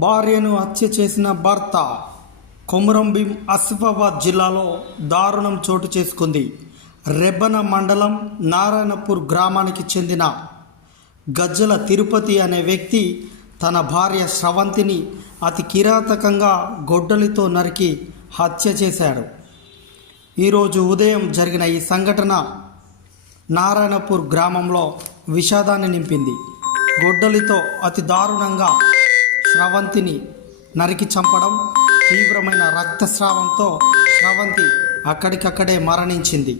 భార్యను హత్య చేసిన భర్త. కొమురంభీం ఆసిఫాబాద్ జిల్లాలో దారుణం చోటు చేసుకుంది. రెబ్బన మండలం నారాయణపూర్ గ్రామానికి చెందిన గజ్జల తిరుపతి అనే వ్యక్తి తన భార్య స్రవంతిని అతి కిరాతకంగా గొడ్డలితో నరికి హత్య చేశాడు. ఈరోజు ఉదయం జరిగిన ఈ సంఘటన నారాయణపూర్ గ్రామంలో విషాదాన్ని నింపింది. గొడ్డలితో అతి దారుణంగా స్రవంతిని నరికి చంపడం, తీవ్రమైన రక్తస్రావంతో స్రవంతి అక్కడికక్కడే మరణించింది.